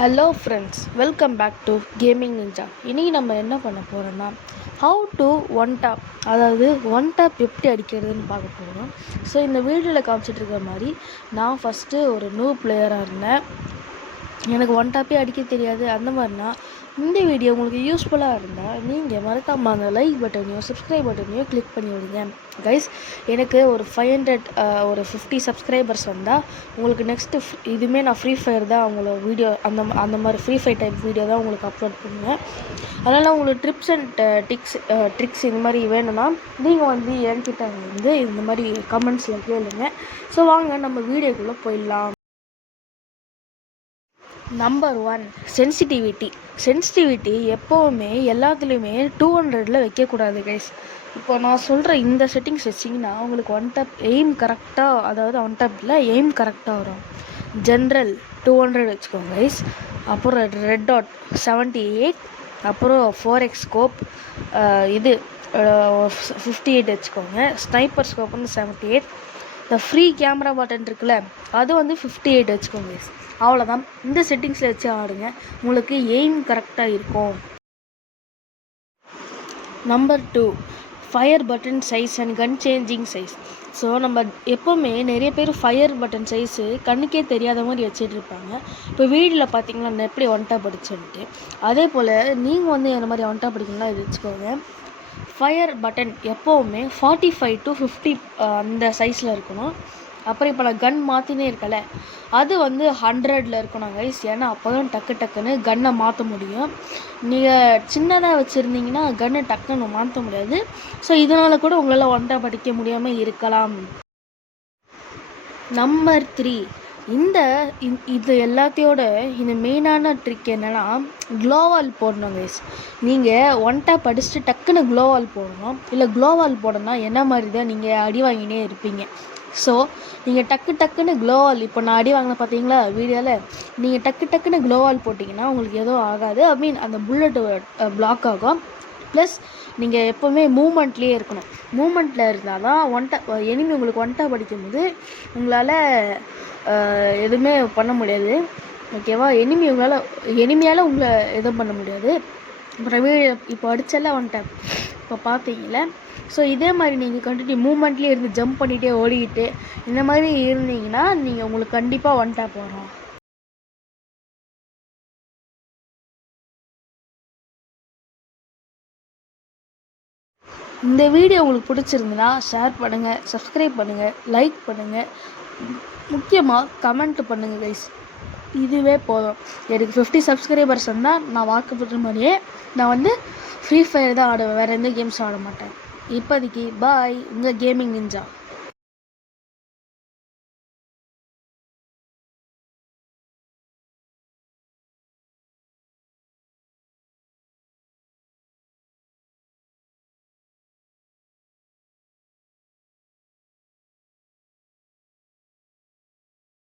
Hello friends, welcome back to gaming ninja. இன்றைக்கி நம்ம என்ன பண்ண போகிறோன்னா ஹவு டு ஒன் டாப், அதாவது ஒன் டாப் எப்படி அடிக்கிறதுன்னு பார்க்க போகிறோம். ஸோ இந்த வீடியோவில் காமிச்சிட்டு இருக்கிற மாதிரி நான் ஃபஸ்ட்டு ஒரு நியூ பிளேயராக இருந்தேன். எனக்கு ஒன் டாப்பே அடிக்க தெரியாது. அந்த மாதிரினா இந்த வீடியோ உங்களுக்கு யூஸ்ஃபுல்லாக இருந்தால் நீங்கள் மறக்காமல் அந்த லைக் பட்டனையும் சப்ஸ்கிரைப் பட்டனையும் கிளிக் பண்ணி விடுங்க கைஸ். எனக்கு ஒரு 500 ஒரு 50 சப்ஸ்கிரைபர்ஸ் வந்தால் உங்களுக்கு நெக்ஸ்ட்டு இதுவுமே நான் ஃப்ரீ ஃபயர் தான் அவங்களோட வீடியோ அந்த மாதிரி ஃப்ரீ ஃபயர் டைப் வீடியோ தான் உங்களுக்கு அப்லோட் பண்ணுவேன். அதனால் உங்களுக்கு ட்ரிப்ஸ் அண்ட் ட்ரிக்ஸ் இந்த மாதிரி வேணும்னா நீங்கள் வந்து என்கிட்ட வந்து இந்த மாதிரி கமெண்ட்ஸில் கேளுங்க. ஸோ வாங்க நம்ம வீடியோக்குள்ளே போயிடலாம். நம்பர் 1, சென்சிட்டிவிட்டி எப்போவுமே எல்லாத்துலேயுமே 200 வைக்கக்கூடாது கைஸ். இப்போ நான் சொல்கிற இந்த செட்டிங்ஸ் வச்சிங்கன்னா உங்களுக்கு ஒன் டாப் எய்ம் கரெக்டாக, அதாவது ஒன் டாப்பில் எய்ம் கரெக்டாக வரும். ஜென்ரல் 200 வச்சுக்கோங்க கைஸ். அப்புறம் ரெட் டாட் 78, அப்புறம் 4x ஸ்கோப் இது 58 வச்சுக்கோங்க. ஸ்னைப்பர் ஸ்கோப் வந்து 78. இந்த ஃப்ரீ கேமரா பட்டன் இருக்குல்ல, அது வந்து 58 வச்சுக்கோங்க கைஸ். அவ்வளோதான். இந்த செட்டிங்ஸில் வச்சு ஆடுங்க, உங்களுக்கு எய்ம் கரெக்டாக இருக்கும். Number 2, fire button size and gun changing size. So நம்ம எப்போவுமே நிறைய பேர் ஃபயர் பட்டன் சைஸு கண்ணுக்கே தெரியாத மாதிரி வச்சுட்டு இருப்பாங்க. இப்போ வீடியோவில் பார்த்தீங்கன்னா நான் எப்படி ஒன் டாப் அடிச்சுன்ட்டு, அதே போல் நீங்கள் வந்து அந்த மாதிரி ஒன் டாப் அடிக்கணும்னா இது வச்சுக்கோங்க. ஃபயர் பட்டன் எப்போவுமே 45 to 50 அந்த சைஸில் இருக்கணும். அப்புறம் இப்போ நான் கன் மாற்றினே இருக்கல, அது வந்து 100 இருக்கணும் கைஸ். ஏன்னா அப்போ தான் டக்குன்னு கன்னை மாற்ற முடியும். நீங்கள் சின்னதாக வச்சுருந்தீங்கன்னா கன்னை டக்குன்னு மாற்ற முடியாது. ஸோ இதனால் கூட உங்களால் ஒன் டாப் அடிக்க முடியாமல் இருக்கலாம். நம்பர் 3, இது எல்லாத்தையோட இந்த மெயினான ட்ரிக் என்னென்னா க்ளோவால் போடணும் கைஸ். நீங்கள் ஒன் டாப் அடிச்சுட்டு டக்குன்னு க்ளோவால் போடணும். இல்லை க்ளோவால் போடணும்னா என்ன மாதிரி தான் நீங்கள் அடி வாங்கினே இருப்பீங்க. ஸோ நீங்கள் டக்குன்னு க்ளோவால், இப்போ நான் அடி வாங்கின பார்த்தீங்களா வீடியோவில், நீங்கள் டக்குன்னு க்ளோவால் போட்டிங்கன்னா உங்களுக்கு எதுவும் ஆகாது. அந்த புல்லட்டு பிளாக் ஆகும். ப்ளஸ் நீங்கள் எப்போவுமே மூமெண்ட்லேயே இருக்கணும். மூமெண்ட்டில் இருந்தால் தான் எனிமி உங்களுக்கு ஒன் டாப் அடிக்கும்போது உங்களால் எதுவுமே பண்ண முடியாது. ஓகேவா? எனிமியால் உங்களை எதுவும் பண்ண முடியாது. அப்புறம் இப்போ அடிச்செல்லாம் ஒன் டாப் இப்போ பார்த்தீங்கள. ஸோ இதே மாதிரி நீங்கள் கண்டினியூ மூமெண்ட்லேயே இருந்து ஜம்ப் பண்ணிகிட்டே ஓடிக்கிட்டு இந்த மாதிரி இருந்தீங்கன்னா உங்களுக்கு கண்டிப்பாக ஒன் டாப் வரும். இந்த வீடியோ உங்களுக்கு பிடிச்சிருந்துன்னா ஷேர் பண்ணுங்கள், சப்ஸ்கிரைப் பண்ணுங்கள், லைக் பண்ணுங்கள், முக்கியமாக கமெண்ட் பண்ணுங்கள் கைஸ். இதுவே போதும். எனக்கு 50 சப்ஸ்கிரைபர்ஸ் வந்தால் நான் வாக்குப்பட்ட மாதிரியே நான் வந்து ஃப்ரீ ஃபயர் தான் ஆடுவேன், வேறு எந்த கேம்ஸும் ஆட மாட்டேன். இப்போதைக்கு பாய், உங்கள் கேமிங் நிஞ்சா.